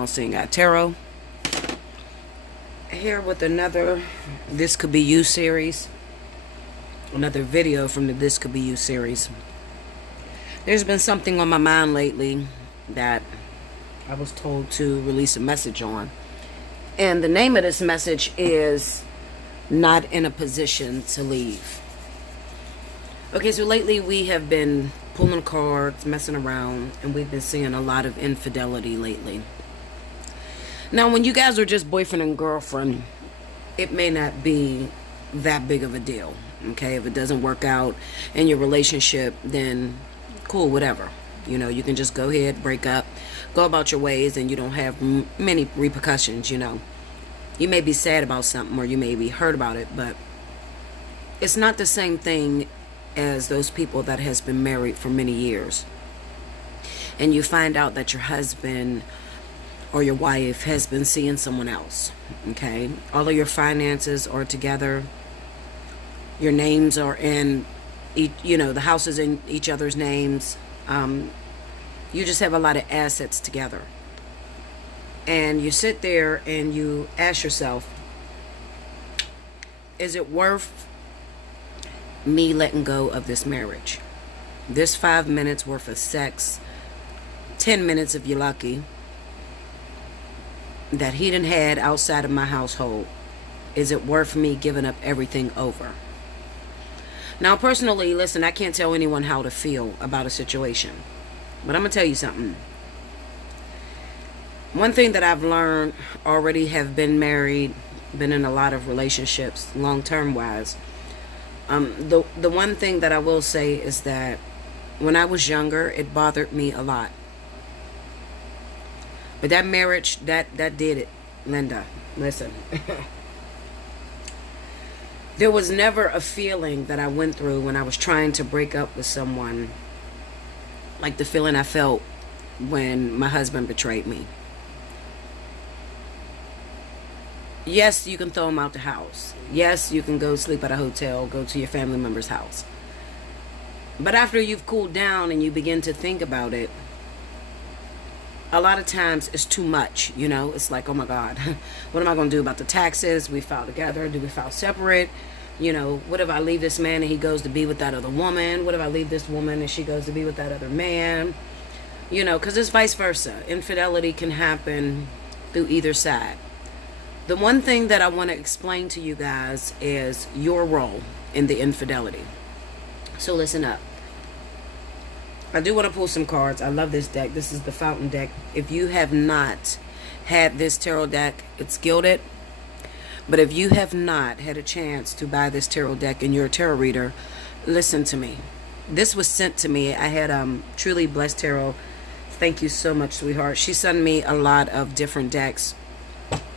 Allseeingeyetarot. Here with another This Could Be You series. Another video from the This Could Be You series. There's been something on my mind lately that I was told to release a message on. And the name of this message is Not in a Position to Leave. Okay, so lately we have been pulling cards, messing around, and we've been seeing a lot of infidelity lately. Now, when you guys are just boyfriend and girlfriend, it may not be that big of a deal, okay? If it doesn't work out in your relationship, then cool, whatever. You know, you can just go ahead, break up, go about your ways, and you don't have many repercussions, you know. You may be sad about something or you may be hurt about it, but it's not the same thing as those people that has been married for many years. And you find out that your husband or your wife has been seeing someone else, okay? All of your finances are together. Your names are in, you know, the house is in each other's names. You just have a lot of assets together. And you sit there and you ask yourself, is it worth me letting go of this marriage? This 5 minutes worth of sex, 10 minutes if you're lucky, that he done had outside of my household, is it worth me giving up everything over? Now, personally, listen, I can't tell anyone how to feel about a situation, but I'm gonna tell you something. One thing that I've learned, already have been married, been in a lot of relationships, long-term wise. The one thing that I will say is that when I was younger, it bothered me a lot. But that marriage, that did it, Linda. Listen. There was never a feeling that I went through when I was trying to break up with someone like the feeling I felt when my husband betrayed me. Yes, you can throw him out the house. Yes, you can go sleep at a hotel, go to your family member's house. But after you've cooled down and you begin to think about it, a lot of times it's too much, you know. It's like, oh my God, what am I going to do about the taxes? We file together. Do we file separate? You know, what if I leave this man and he goes to be with that other woman? What if I leave this woman and she goes to be with that other man? You know, because it's vice versa. Infidelity can happen through either side. The one thing that I want to explain to you guys is your role in the infidelity. So listen up. I do want to pull some cards. I love this deck. This is the Fountain deck. If you have not had this tarot deck, it's gilded. But if you have not had a chance to buy this tarot deck and you're a tarot reader, listen to me. This was sent to me. I had Truly Blessed Tarot. Thank you so much, sweetheart. She sent me a lot of different decks.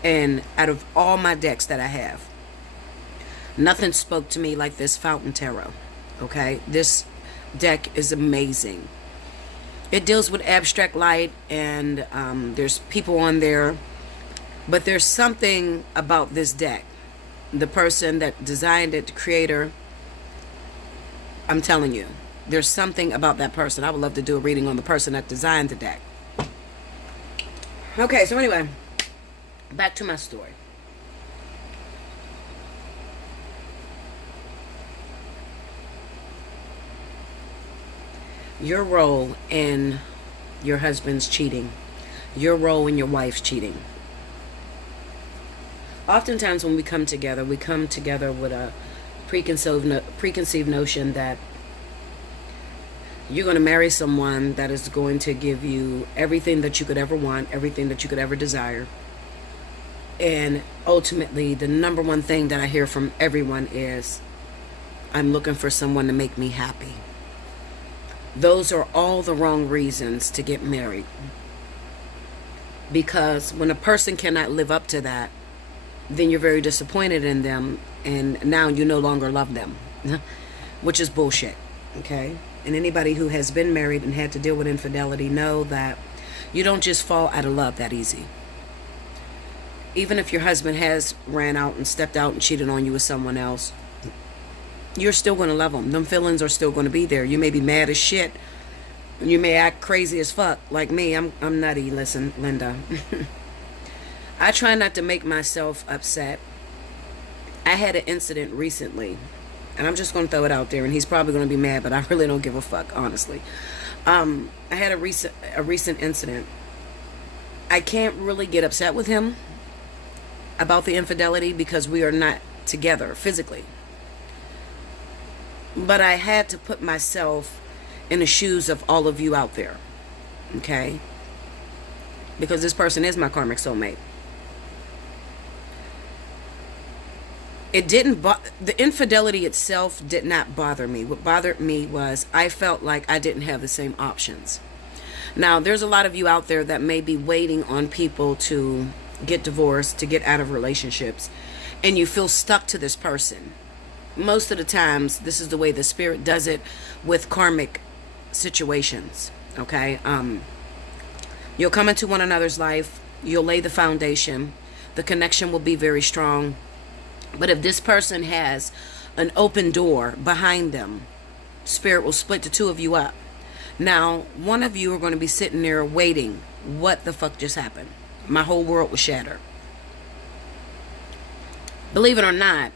And out of all my decks that I have, nothing spoke to me like this Fountain Tarot. Okay? This deck is amazing. It deals with abstract light, and there's people on there, but there's something about this deck. The person that designed it, the creator, I'm telling you, there's something about that person. I would love to do a reading on the person that designed the deck. Okay, so anyway, back to my story. Your role in your husband's cheating. Your role in your wife's cheating. Oftentimes when we come together with a preconceived notion that you're going to marry someone that is going to give you everything that you could ever want, everything that you could ever desire. And ultimately, the number one thing that I hear from everyone is, I'm looking for someone to make me happy. Those are all the wrong reasons to get married. Because when a person cannot live up to that, then you're very disappointed in them, and now you no longer love them, which is bullshit, okay? And anybody who has been married and had to deal with infidelity know that you don't just fall out of love that easy. Even if your husband has ran out and stepped out and cheated on you with someone else, you're still going to love them. Them feelings are still going to be there. You may be mad as shit You may act crazy as fuck like me. I'm nutty. Listen, Linda. I try not to make myself upset. I had an incident recently, and I'm just going to throw it out there, and he's probably going to be mad, but I really don't give a fuck, honestly. I had a recent incident. I can't really get upset with him about the infidelity because we are not together physically. But I had to put myself in the shoes of all of you out there, okay? Because this person is my karmic soulmate. The infidelity itself did not bother me. What bothered me was I felt like I didn't have the same options. Now, there's a lot of you out there that may be waiting on people to get divorced, to get out of relationships, and you feel stuck to this person. Most of the times, this is the way the spirit does it with karmic situations, okay? You'll come into one another's life, you'll lay the foundation, the connection will be very strong. But if this person has an open door behind them, spirit will split the two of you up. Now, one of you are going to be sitting there waiting. What the fuck just happened? My whole world was shattered. Believe it or not,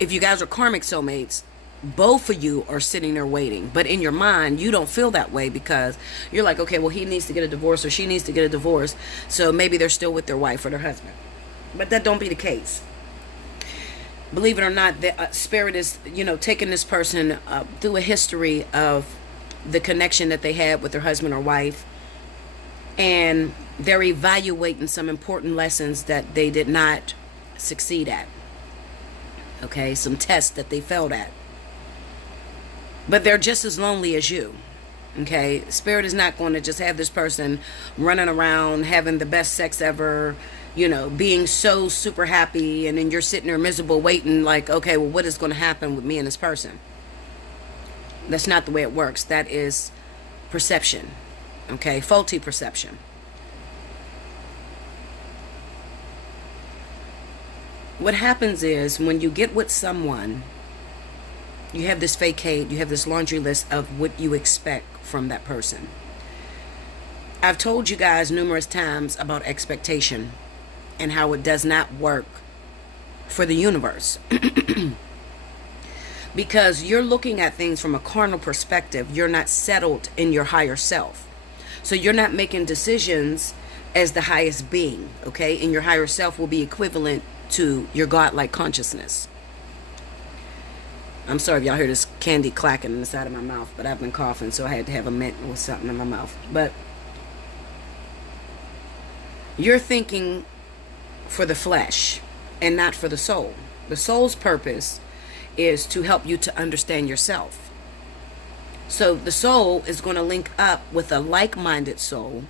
if you guys are karmic soulmates, both of you are sitting there waiting. But in your mind, you don't feel that way because you're like, okay, well, he needs to get a divorce or she needs to get a divorce. So maybe they're still with their wife or their husband. But that don't be the case. Believe it or not, the spirit is, taking this person through a history of the connection that they had with their husband or wife. And they're evaluating some important lessons that they did not succeed at. Okay, some tests that they failed at. But they're just as lonely as you. Okay, spirit is not going to just have this person running around, having the best sex ever, being so super happy, and then you're sitting there miserable waiting like, okay, well, what is going to happen with me and this person? That's not the way it works. That is perception, okay? Faulty perception. What happens is when you get with someone, you have this facade, you have this laundry list of what you expect from that person. I've told you guys numerous times about expectation and how it does not work for the universe. Because you're looking at things from a carnal perspective. You're not settled in your higher self. So you're not making decisions as the highest being, okay? And your higher self will be equivalent to your godlike consciousness. I'm sorry if y'all hear this candy clacking inside of my mouth, but I've been coughing, so I had to have a mint with something in my mouth. But you're thinking for the flesh and not for the soul. The soul's purpose is to help you to understand yourself. So the soul is going to link up with a like-minded soul,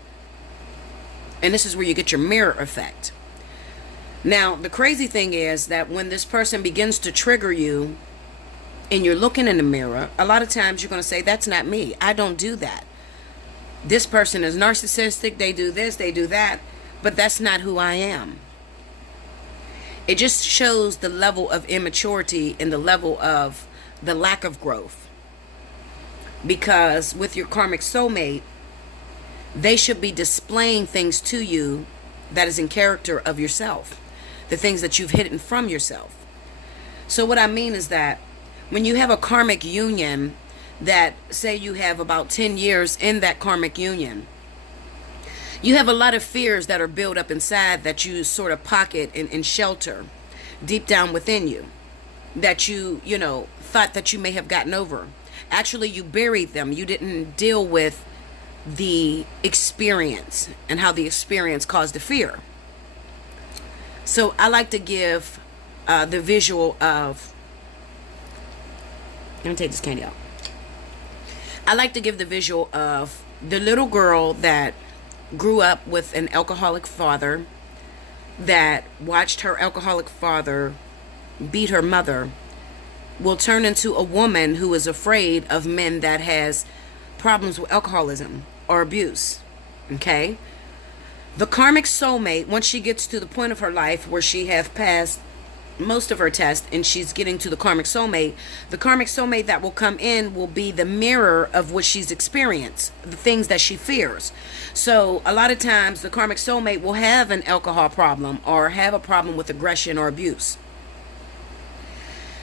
and this is where you get your mirror effect. Now, the crazy thing is that when this person begins to trigger you and you're looking in the mirror, a lot of times you're going to say, that's not me. I don't do that. This person is narcissistic. They do this, they do that. But that's not who I am. It just shows the level of immaturity and the level of the lack of growth. Because with your karmic soulmate, they should be displaying things to you that is in character of yourself. The things that you've hidden from yourself. So what I mean is that when you have a karmic union that, say you have about 10 years in that karmic union, you have a lot of fears that are built up inside that you sort of pocket and shelter deep down within you. That you thought that you may have gotten over. Actually, you buried them. You didn't deal with the experience and how the experience caused the fear. So I like to give the visual of... Let me take this candy out. I like to give the visual of the little girl that grew up with an alcoholic father, that watched her alcoholic father beat her mother, will turn into a woman who is afraid of men that has problems with alcoholism or abuse. Okay? The karmic soulmate, once she gets to the point of her life where she have passed most of her tests and she's getting to the karmic soulmate, the karmic soulmate that will come in will be the mirror of what she's experienced, the things that she fears. So a lot of times the karmic soulmate will have an alcohol problem or have a problem with aggression or abuse.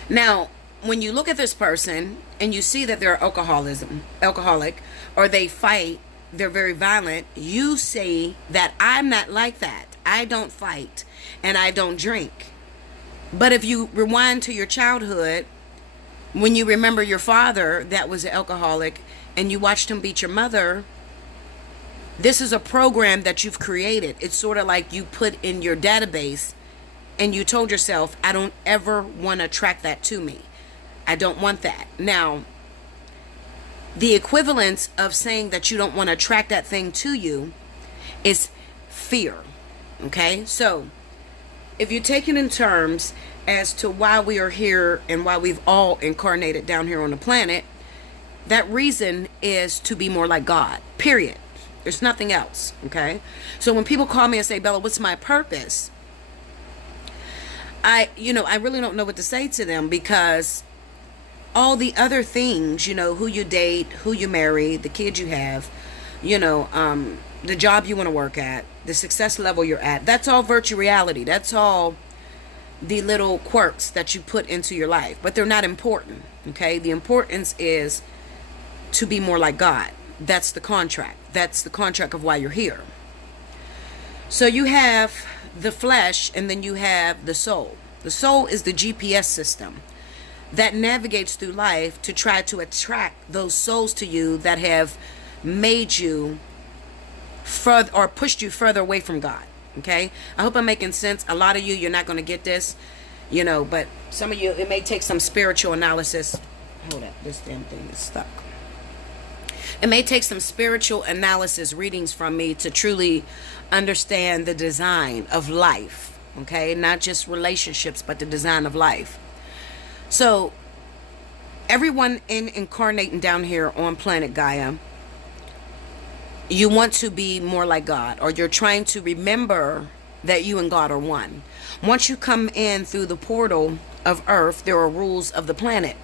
Now, when you look at this person and you see that they're alcoholic, or they fight, they're very violent, you say that I'm not like that. I don't fight and I don't drink. But if you rewind to your childhood, when you remember your father that was an alcoholic and you watched him beat your mother, this is a program that you've created. It's sort of like you put in your database and you told yourself, I don't ever want to attract that to me. I don't want that. Now, the equivalence of saying that you don't want to attract that thing to you is fear. Okay? So, if you take it in terms as to why we are here and why we've all incarnated down here on the planet, that reason is to be more like God. Period. There's nothing else. Okay? So when people call me and say, Bella, what's my purpose? I really don't know what to say to them, because all the other things, who you date, who you marry, the kids you have, the job you want to work at, the success level you're at, that's all virtual reality. That's all the little quirks that you put into your life, but they're not important. Okay? The importance is to be more like God. That's the contract. That's the contract of why you're here. So you have the flesh and then you have the soul. The soul is the GPS system that navigates through life to try to attract those souls to you that have made you further or pushed you further away from God. Okay? I hope I'm making sense. A lot of you, you're not going to get this, but some of you, it may take some spiritual analysis. Hold up, this damn thing is stuck. It may take some spiritual analysis readings from me to truly understand the design of life. Okay? Not just relationships, but the design of life. So, everyone incarnating down here on planet Gaia, you want to be more like God, or you're trying to remember that you and God are one. Once you come in through the portal of Earth, there are rules of the planet.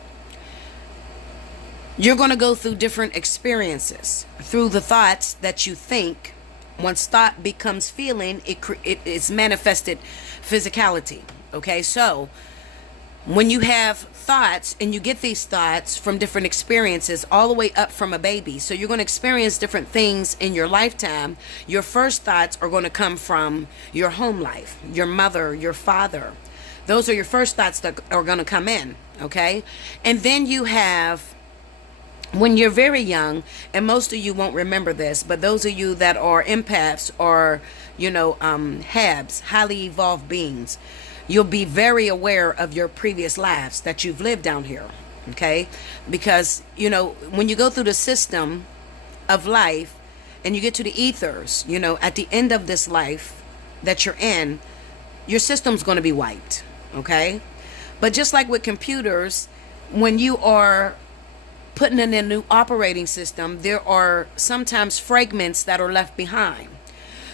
You're going to go through different experiences through the thoughts that you think. Once thought becomes feeling, it's manifested physicality. Okay, so when you have thoughts and you get these thoughts from different experiences all the way up from a baby, so you're going to experience different things in your lifetime. Your first thoughts are going to come from your home life, your mother, your father. Those are your first thoughts that are going to come in. Okay, and then you have, when you're very young, and most of you won't remember this, but those of you that are empaths or HABs, highly evolved beings, you'll be very aware of your previous lives that you've lived down here. Okay? Because, when you go through the system of life and you get to the ethers, at the end of this life that you're in, your system's going to be wiped. Okay? But just like with computers, when you are putting in a new operating system, there are sometimes fragments that are left behind.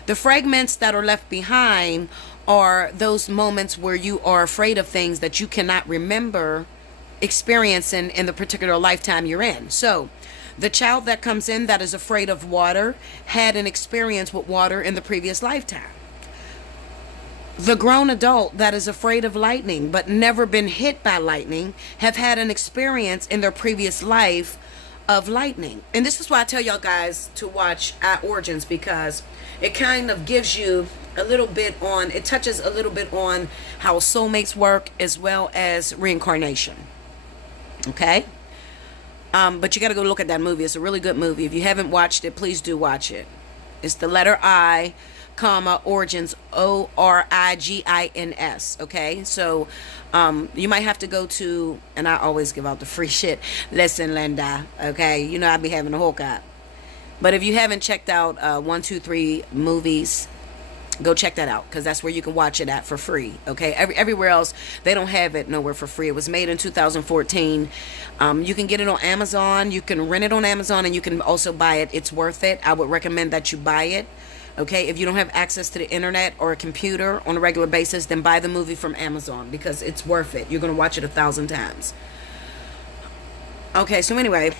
The fragments that are left behind are those moments where you are afraid of things that you cannot remember experiencing in the particular lifetime you're in. So the child that comes in that is afraid of water had an experience with water in the previous lifetime. The grown adult that is afraid of lightning but never been hit by lightning have had an experience in their previous life of lightning. And this is why I tell y'all guys to watch Origins, because it kind of gives you a little bit on, it touches a little bit on how soulmates work as well as reincarnation. Okay? But you got to go look at that movie. It's a really good movie. If you haven't watched it, please do watch it. It's the letter I, Origins, Origins. Okay? So, you might have to go to, and I always give out the free shit. Listen, Linda. Okay? I be having a hookup. But if you haven't checked out 1, 2, 3 movies, go check that out, because that's where you can watch it at for free. Okay, everywhere else they don't have it nowhere for free. It was made in 2014. You can get it on Amazon, you can rent it on Amazon, and you can also buy it. It's worth it. I would recommend that you buy it. Okay, if you don't have access to the internet or a computer on a regular basis, then buy the movie from Amazon, because it's worth it. You're going to watch it 1,000 times. Okay, so anyway,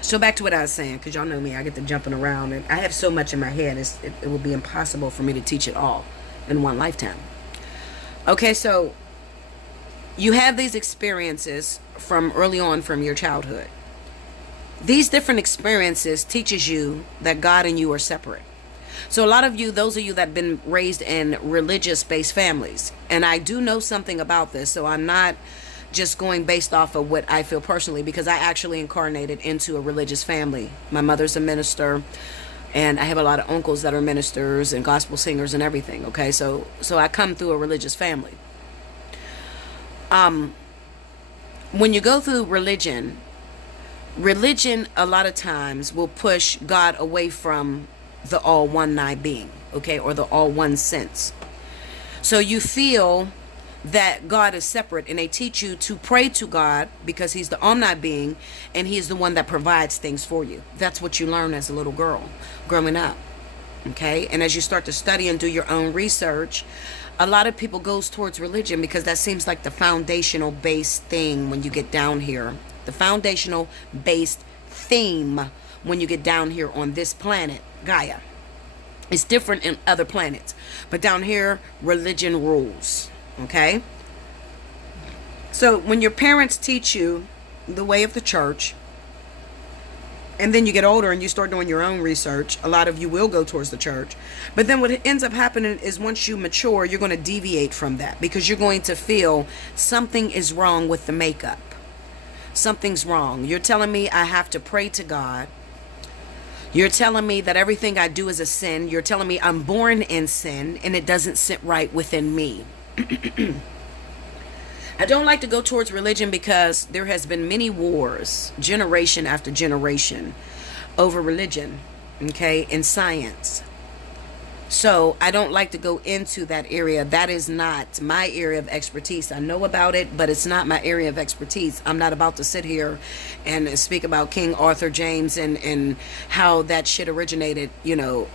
so back to what I was saying, because y'all know me, I get to jumping around, and I have so much in my head, it would be impossible for me to teach it all in one lifetime. Okay, so you have these experiences from early on from your childhood. These different experiences teaches you that God and you are separate. So a lot of you, those of you that have been raised in religious-based families, and I do know something about this, so I'm not just going based off of what I feel personally, because I actually incarnated into a religious family. My mother's a minister, and I have a lot of uncles that are ministers and gospel singers and everything. Okay, so I come through a religious family. When you go through religion a lot of times will push God away from the all one nigh being, okay, or the all one sense. So you feel that God is separate, and they teach you to pray to God because he's the omni being, and he is the one that provides things for you. That's what you learn as a little girl growing up. Okay, and as you start to study and do your own research, a lot of people goes towards religion because that seems like the foundational based thing when you get down here. The foundational based theme when you get down here on this planet, Gaia. It's different in other planets, but down here, religion rules. Okay? So when your parents teach you the way of the church, and then you get older and you start doing your own research, a lot of you will go towards the church. But then what ends up happening is once you mature, you're going to deviate from that, because you're going to feel something is wrong with the makeup. Something's wrong. You're telling me I have to pray to God. You're telling me that everything I do is a sin. You're telling me I'm born in sin and it doesn't sit right within me. I don't like to go towards religion because there has been many wars, generation after generation, over religion, okay, and science. So I don't like to go into that area. That is not my area of expertise. I know about it, but it's not my area of expertise. I'm not about to sit here and speak about King Arthur James and how that shit originated, you know,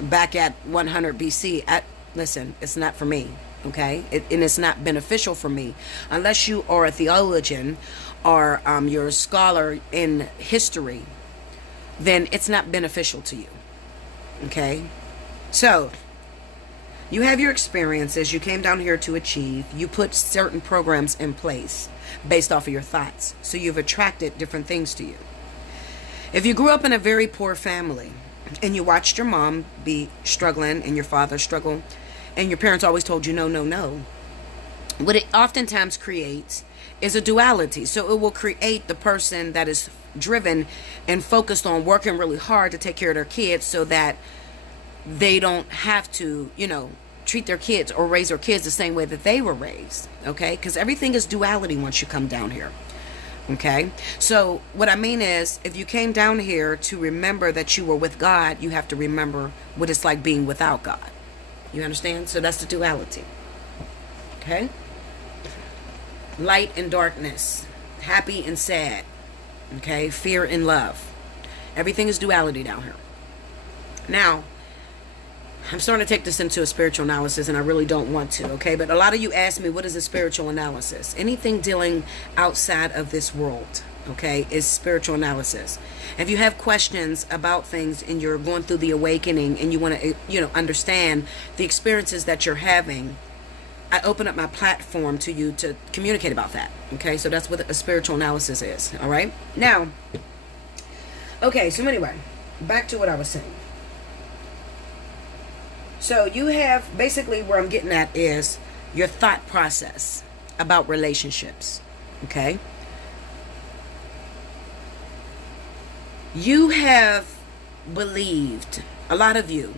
back at 100 BC. Listen, it's not for me, okay? And it's not beneficial for me. Unless you are a theologian or you're a scholar in history, then it's not beneficial to you, okay? So, you have your experiences, you came down here to achieve, you put certain programs in place based off of your thoughts. So you've attracted different things to you. If you grew up in a very poor family and you watched your mom be struggling and your father struggle, and your parents always told you no, no, no, what it oftentimes creates is a duality. So it will create the person that is driven and focused on working really hard to take care of their kids so that they don't have to, you know, treat their kids or raise their kids the same way that they were raised, okay? Because everything is duality once you come down here, okay? So what I mean is, if you came down here to remember that you were with God, you have to remember what it's like being without God. You understand? So that's the duality, okay? Light and darkness, happy and sad, okay? Fear and love. Everything is duality down here. Now, I'm starting to take this into a spiritual analysis, and I really don't want to, okay? But a lot of you ask me, what is a spiritual analysis? Anything dealing outside of this world, okay, is spiritual analysis. If you have questions about things and you're going through the awakening and you want to, you know, understand the experiences that you're having, I open up my platform to you to communicate about that, okay? So that's what a spiritual analysis is, all right? Now, okay, so anyway, back to what I was saying. So you have, basically where I'm getting at is your thought process about relationships, okay? You have believed, a lot of you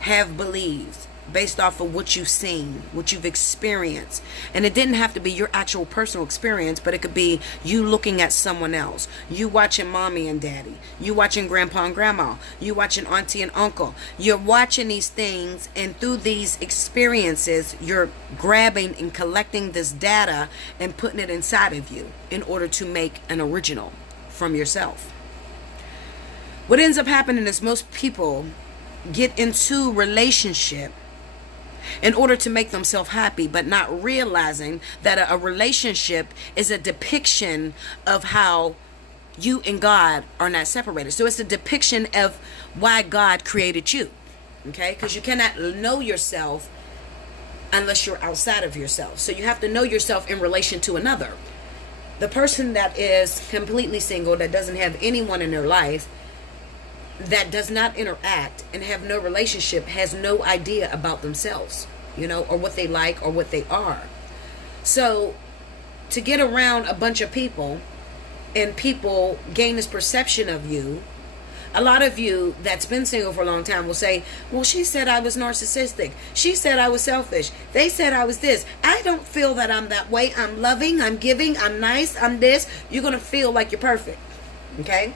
have believed based off of what you've seen, what you've experienced. And it didn't have to be your actual personal experience, but it could be you looking at someone else. You watching mommy and daddy. You watching grandpa and grandma. You watching auntie and uncle. You're watching these things, and through these experiences, you're grabbing and collecting this data and putting it inside of you in order to make an original from yourself. What ends up happening is most people get into relationship in order to make themselves happy, but not realizing that a relationship is a depiction of how you and God are not separated. So it's a depiction of why God created you. Okay? Because you cannot know yourself unless you're outside of yourself. So you have to know yourself in relation to another. The person that is completely single, that doesn't have anyone in their life, that does not interact and have no relationship, has no idea about themselves, or what they like or what they are. So to get around a bunch of people and people gain this perception of you, a lot of you that's been single for a long time will say, well, she said I was narcissistic. She said I was selfish. They said I was this. I don't feel that I'm that way. I'm loving, I'm giving, I'm nice, I'm this. You're going to feel like you're perfect. Okay?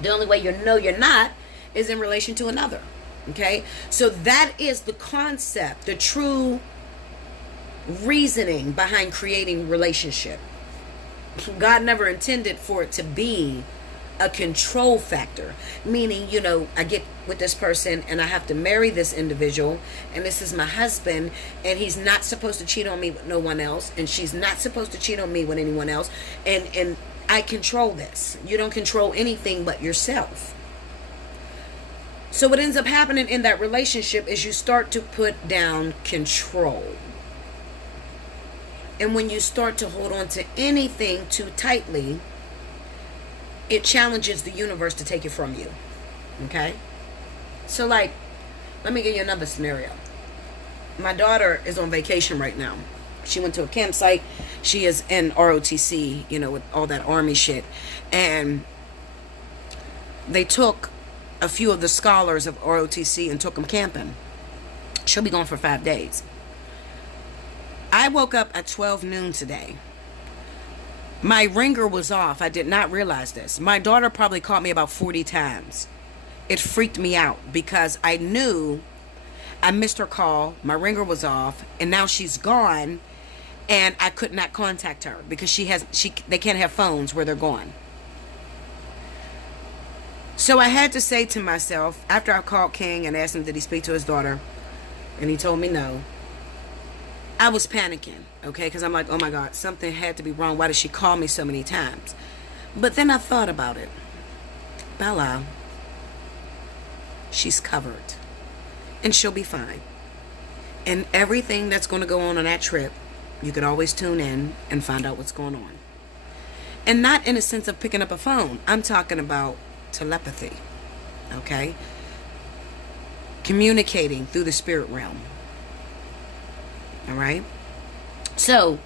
The only way you know you're not is in relation to another. Okay? So that is the concept, the true reasoning behind creating relationship. God never intended for it to be a control factor. Meaning, I get with this person and I have to marry this individual, and this is my husband, and he's not supposed to cheat on me with no one else, and she's not supposed to cheat on me with anyone else, and I control this. You don't control anything but yourself. So what ends up happening in that relationship is you start to put down control. And when you start to hold on to anything too tightly, it challenges the universe to take it from you. Okay? So let me give you another scenario. My daughter is on vacation right now. She went to a campsite. She is in ROTC, with all that army shit. And they took a few of the scholars of ROTC and took them camping. She'll be gone for 5 days. I woke up at 12 noon today. My ringer was off. I did not realize this. My daughter probably called me about 40 times. It freaked me out because I knew I missed her call. My ringer was off, and now she's gone. And I could not contact her because they can't have phones where they're gone. So I had to say to myself, after I called King and asked him did he speak to his daughter, and he told me no, I was panicking, okay? Because I'm like, oh my God, something had to be wrong. Why did she call me so many times? But then I thought about it. Bella, she's covered. And she'll be fine. And everything that's going to go on that trip, you could always tune in and find out what's going on. And not in a sense of picking up a phone. I'm talking about telepathy. Okay? Communicating through the spirit realm. Alright? So,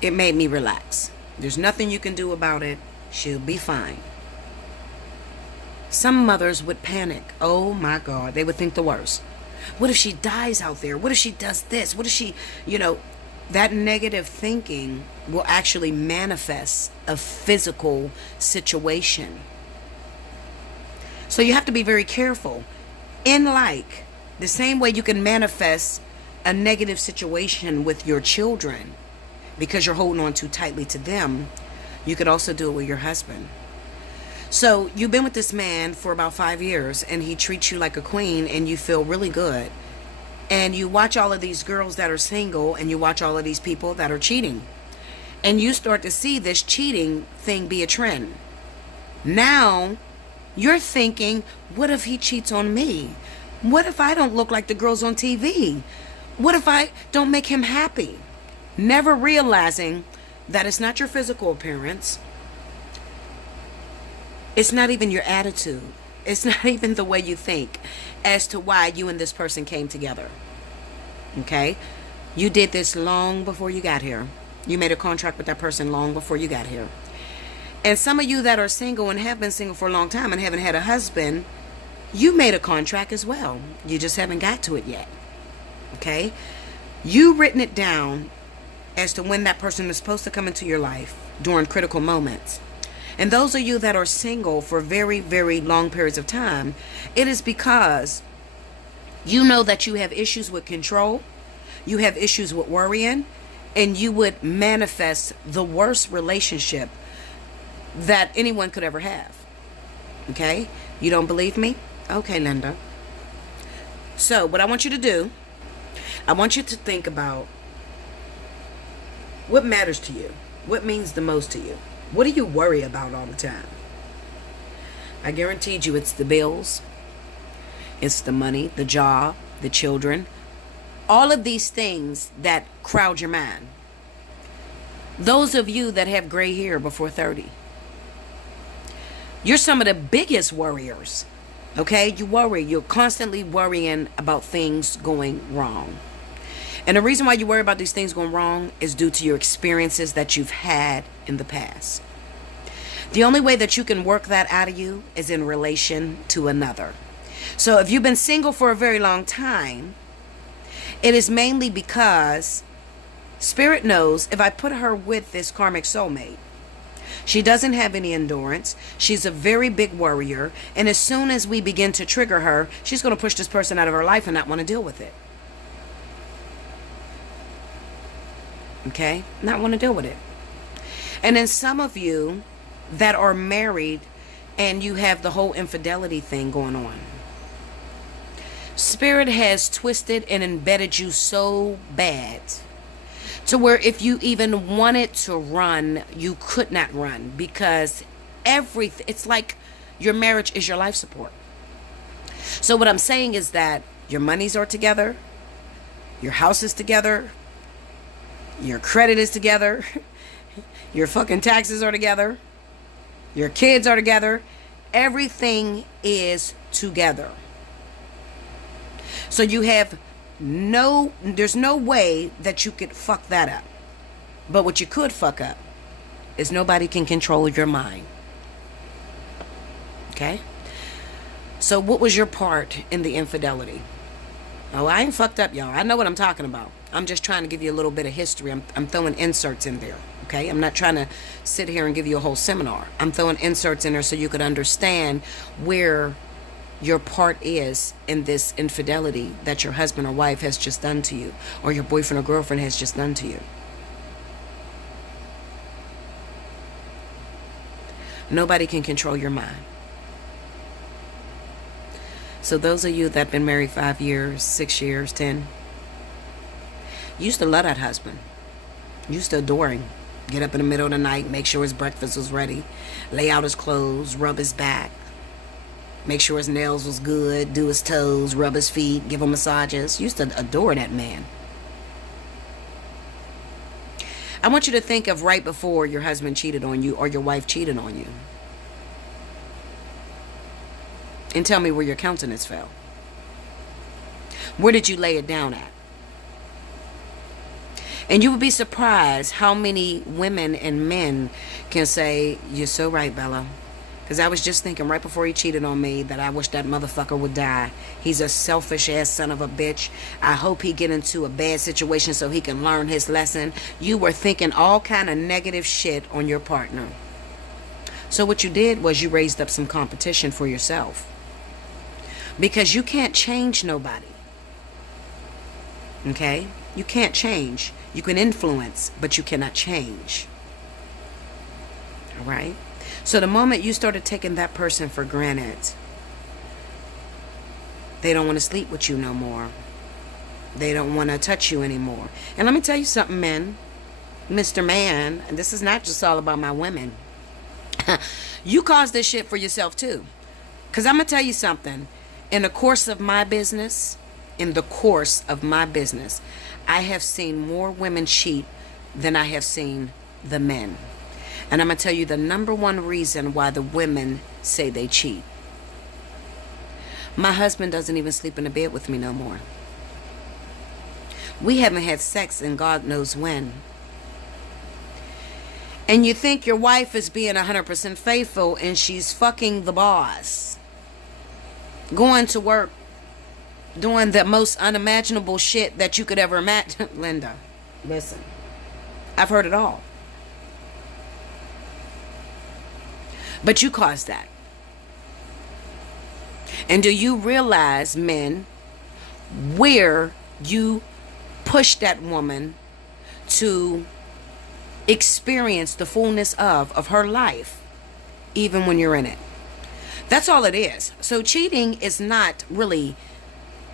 it made me relax. There's nothing you can do about it. She'll be fine. Some mothers would panic. Oh my God. They would think the worst. What if she dies out there? What if she does this? What if she, that negative thinking will actually manifest a physical situation. So you have to be very careful. In the same way you can manifest a negative situation with your children because you're holding on too tightly to them, you could also do it with your husband. So you've been with this man for about 5 years and he treats you like a queen and you feel really good. And you watch all of these girls that are single and you watch all of these people that are cheating. And you start to see this cheating thing be a trend. Now you're thinking, what if he cheats on me? What if I don't look like the girls on TV? What if I don't make him happy? Never realizing that it's not your physical appearance. It's not even your attitude. It's not even the way you think as to why you and this person came together. Okay? You did this long before you got here. You made a contract with that person long before you got here. And some of you that are single and have been single for a long time and haven't had a husband, you made a contract as well. You just haven't got to it yet. Okay? You written it down as to when that person is supposed to come into your life during critical moments. And those of you that are single for very, very long periods of time, it is because you know that you have issues with control, you have issues with worrying, and you would manifest the worst relationship that anyone could ever have. Okay? You don't believe me? Okay, Linda. So, what I want you to do, I want you to think about what matters to you. What means the most to you? What do you worry about all the time? I guaranteed you it's the bills, it's the money, the job, the children, all of these things that crowd your mind. Those of you that have gray hair before 30, you're some of the biggest worriers. Okay? You worry. You're constantly worrying about things going wrong. And the reason why you worry about these things going wrong is due to your experiences that you've had in the past. The only way that you can work that out of you is in relation to another. So if you've been single for a very long time, it is mainly because Spirit knows if I put her with this karmic soulmate, she doesn't have any endurance. She's a very big worrier. And as soon as we begin to trigger her, she's going to push this person out of her life and not want to deal with it. Okay? Not want to deal with it. And then some of you that are married and you have the whole infidelity thing going on. Spirit has twisted and embedded you so bad to where if you even wanted to run, you could not run, because everything, it's like your marriage is your life support. So what I'm saying is that your monies are together, your house is together, your credit is together, your fucking taxes are together, your kids are together, everything is together. So you have there's no way that you could fuck that up. But what you could fuck up is nobody can control your mind. Okay? So what was your part in the infidelity? Oh, I ain't fucked up, y'all. I know what I'm talking about. I'm just trying to give you a little bit of history. I'm throwing inserts in there. Okay? I'm not trying to sit here and give you a whole seminar. I'm throwing inserts in there so you could understand where your part is in this infidelity that your husband or wife has just done to you, or your boyfriend or girlfriend has just done to you. Nobody can control your mind. So those of you that have been married 5 years, 6 years, 10, you used to love that husband. You used to adore him. Get up in the middle of the night, make sure his breakfast was ready, lay out his clothes, rub his back, make sure his nails was good, do his toes, rub his feet, give him massages. You used to adore that man. I want you to think of right before your husband cheated on you or your wife cheated on you. And tell me where your countenance fell. Where did you lay it down at? And you would be surprised how many women and men can say, "You're so right, Bella. Because I was just thinking right before he cheated on me that I wish that motherfucker would die. He's a selfish ass son of a bitch. I hope he get into a bad situation so he can learn his lesson." You were thinking all kind of negative shit on your partner. So what you did was you raised up some competition for yourself. Because you can't change nobody. Okay? You can't change. You can influence, but you cannot change. All right? So the moment you started taking that person for granted, they don't want to sleep with you no more. They don't want to touch you anymore. And let me tell you something, men. Mr. Man, and this is not just all about my women. You caused this shit for yourself too. Because I'm going to tell you something. In the course of my business, I have seen more women cheat than I have seen the men. And I'm going to tell you the number one reason why the women say they cheat. My husband doesn't even sleep in the bed with me no more. We haven't had sex in God knows when. And you think your wife is being 100% faithful and she's fucking the boss. Going to work, doing the most unimaginable shit that you could ever imagine. Linda, listen. I've heard it all. But you caused that. And do you realize, men, where you push that woman to experience the fullness of her life, even when you're in it? That's all it is. So cheating is not really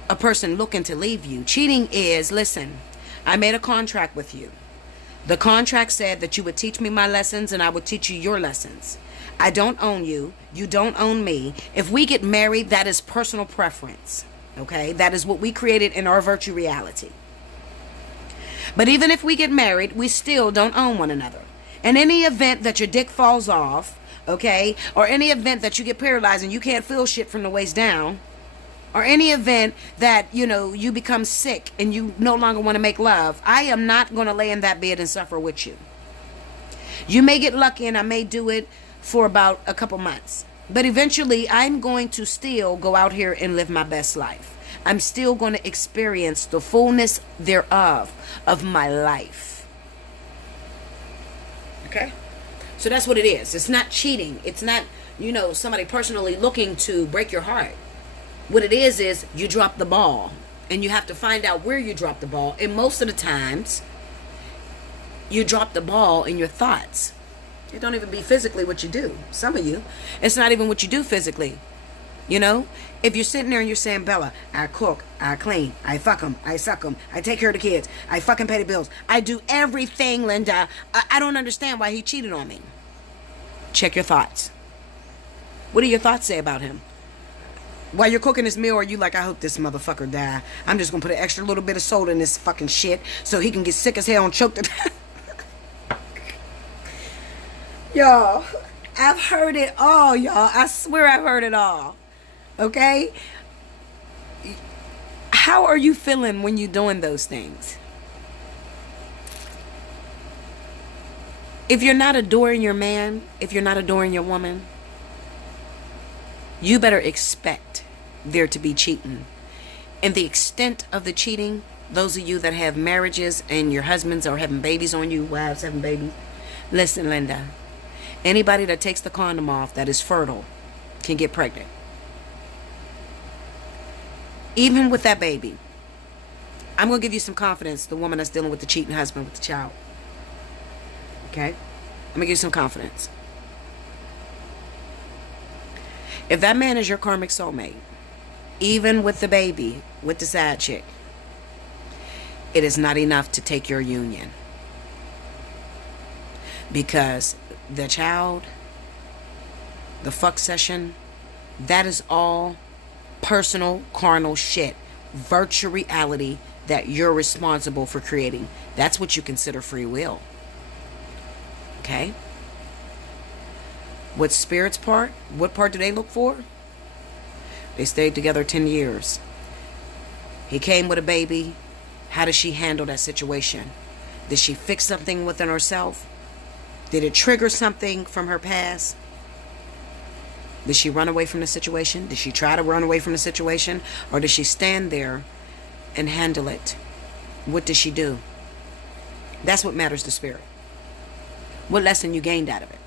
a person looking to leave you. Cheating is, listen, I made a contract with you. The contract said that you would teach me my lessons and I would teach you your lessons. I don't own you. You don't own me. If we get married, that is personal preference. Okay? That is what we created in our virtual reality. But even if we get married, we still don't own one another. In any event that your dick falls off, okay, or any event that you get paralyzed and you can't feel shit from the waist down, or any event that, you become sick and you no longer want to make love, I am not going to lay in that bed and suffer with you. You may get lucky and I may do it for about a couple months. But eventually, I'm going to still go out here and live my best life. I'm still going to experience the fullness thereof of my life. Okay? So that's what it is. It's not cheating. It's not, somebody personally looking to break your heart. What it is you drop the ball. And you have to find out where you drop the ball. And most of the times, you drop the ball in your thoughts. It don't even be physically what you do. Some of you, it's not even what you do physically. If you're sitting there and you're saying, Bella, I cook, I clean, I fuck them, I suck them, I take care of the kids, I fucking pay the bills, I do everything, Linda. I don't understand why he cheated on me. Check your thoughts. What do your thoughts say about him? While you're cooking this meal, are you like, I hope this motherfucker die. I'm just going to put an extra little bit of soda in this fucking shit so he can get sick as hell and choke to death. Y'all, I've heard it all, y'all. I swear I've heard it all. Okay? How are you feeling when you're doing those things? If you're not adoring your man, if you're not adoring your woman, you better expect there to be cheating. And the extent of the cheating, those of you that have marriages and your husbands are having babies on you, wives having babies, listen, Linda, anybody that takes the condom off that is fertile can get pregnant. Even with that baby. I'm going to give you some confidence, the woman that's dealing with the cheating husband with the child. Okay? I'm going to give you some confidence. If that man is your karmic soulmate, even with the baby, with the side chick, it is not enough to take your union. Because the child, the fuck session, that is all personal, carnal shit. Virtual reality that you're responsible for creating. That's what you consider free will. Okay? What spirit's part? What part do they look for? They stayed together 10 years. He came with a baby. How does she handle that situation? Did she fix something within herself? Did it trigger something from her past? Did she run away from the situation? Did she try to run away from the situation? Or did she stand there and handle it? What did she do? That's what matters to spirit. What lesson you gained out of it?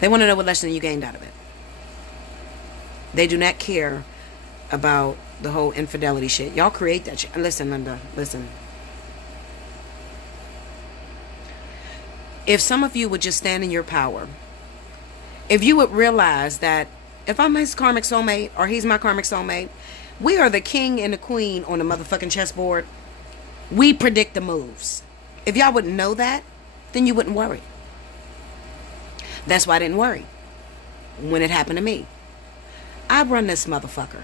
They want to know what lesson you gained out of it. They do not care about the whole infidelity shit. Y'all create that shit. Listen, Linda, listen. If some of you would just stand in your power, if you would realize that if I'm his karmic soulmate or he's my karmic soulmate, we are the king and the queen on the motherfucking chessboard. We predict the moves. If y'all wouldn't know that, then you wouldn't worry. That's why I didn't worry when it happened to me. I run this motherfucker.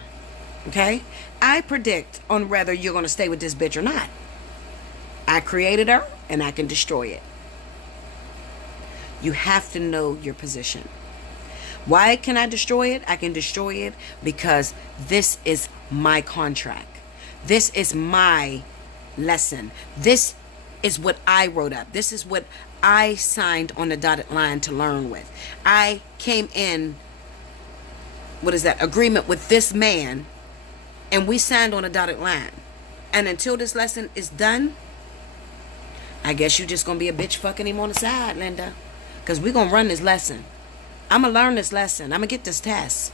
Okay? I predict on whether you're going to stay with this bitch or not. I created her and I can destroy it. You have to know your position. Why can I destroy it? I can destroy it because this is my contract. This is my lesson. This is what I wrote up. This is what I signed on the dotted line to learn with. I came in, agreement with this man, and we signed on a dotted line. And until this lesson is done, I guess you're just going to be a bitch fucking him on the side, Linda. Because we're going to run this lesson. I'm going to learn this lesson. I'm going to get this test.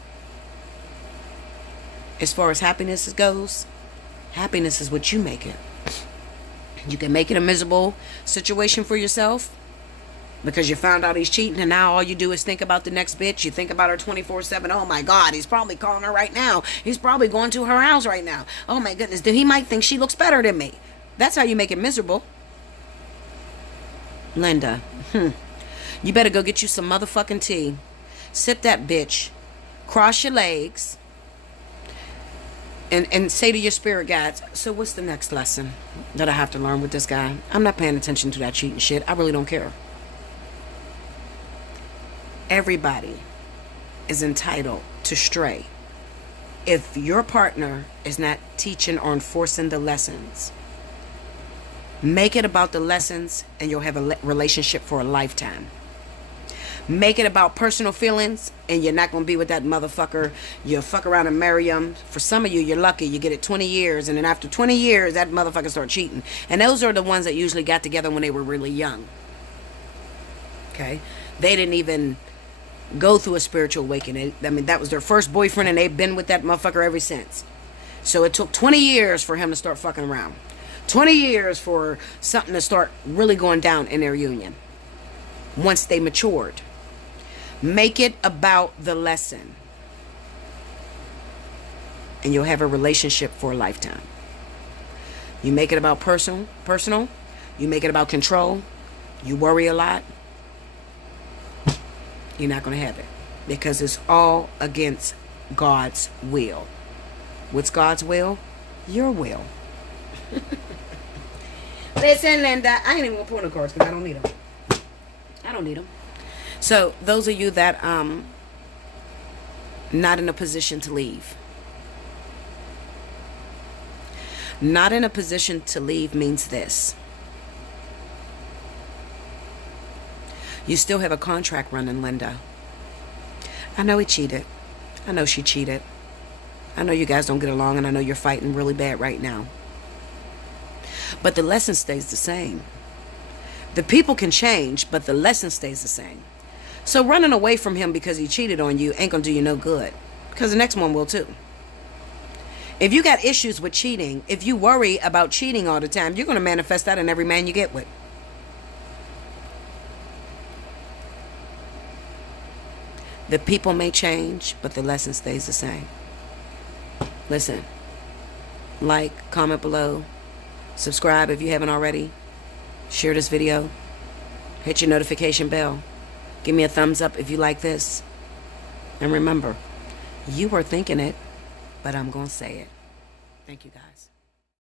As far as happiness goes, happiness is what you make it. You can make it a miserable situation for yourself, Because you found out he's cheating, and now all you do is think about the next bitch. You think about her 24/7. Oh my God, he's probably calling her right now. He's probably going to her house right now. Oh my goodness, he might think she looks better than me. That's how you make it miserable. Linda, you better go get you some motherfucking tea. Sip that bitch. Cross your legs. And say to your spirit guides, so what's the next lesson that I have to learn with this guy? I'm not paying attention to that cheating shit. I really don't care. Everybody is entitled to stray. If your partner is not teaching or enforcing the lessons, make it about the lessons and you'll have a relationship for a lifetime. Make it about personal feelings and you're not going to be with that motherfucker. You'll fuck around and marry him. For some of you, you're lucky. You get it 20 years, and then after 20 years, that motherfucker start cheating. And those are the ones that usually got together when they were really young. Okay? They didn't even go through a spiritual awakening. I mean, that was their first boyfriend, and they've been with that motherfucker ever since. So it took 20 years for him to start fucking around. 20 years for something to start really going down in their union. Once they matured. Make it about the lesson. And you'll have a relationship for a lifetime. You make it about personal. You make it about control. You worry a lot. You're not going to have it. Because it's all against God's will. What's God's will? Your will. Listen, Linda, I ain't even going to pull no cards because I don't need them. I don't need them. So, those of you that not in a position to leave. Not in a position to leave means this. You still have a contract running, Linda. I know he cheated. I know she cheated. I know you guys don't get along, and I know you're fighting really bad right now. But the lesson stays the same. The people can change, but the lesson stays the same. So running away from him because he cheated on you ain't gonna do you no good. Because the next one will too. If you got issues with cheating, if you worry about cheating all the time, you're gonna manifest that in every man you get with. The people may change, but the lesson stays the same. Listen. Like, comment below. Subscribe if you haven't already. Share this video. Hit your notification bell. Give me a thumbs up if you like this. And remember, you were thinking it, but I'm going to say it. Thank you, guys.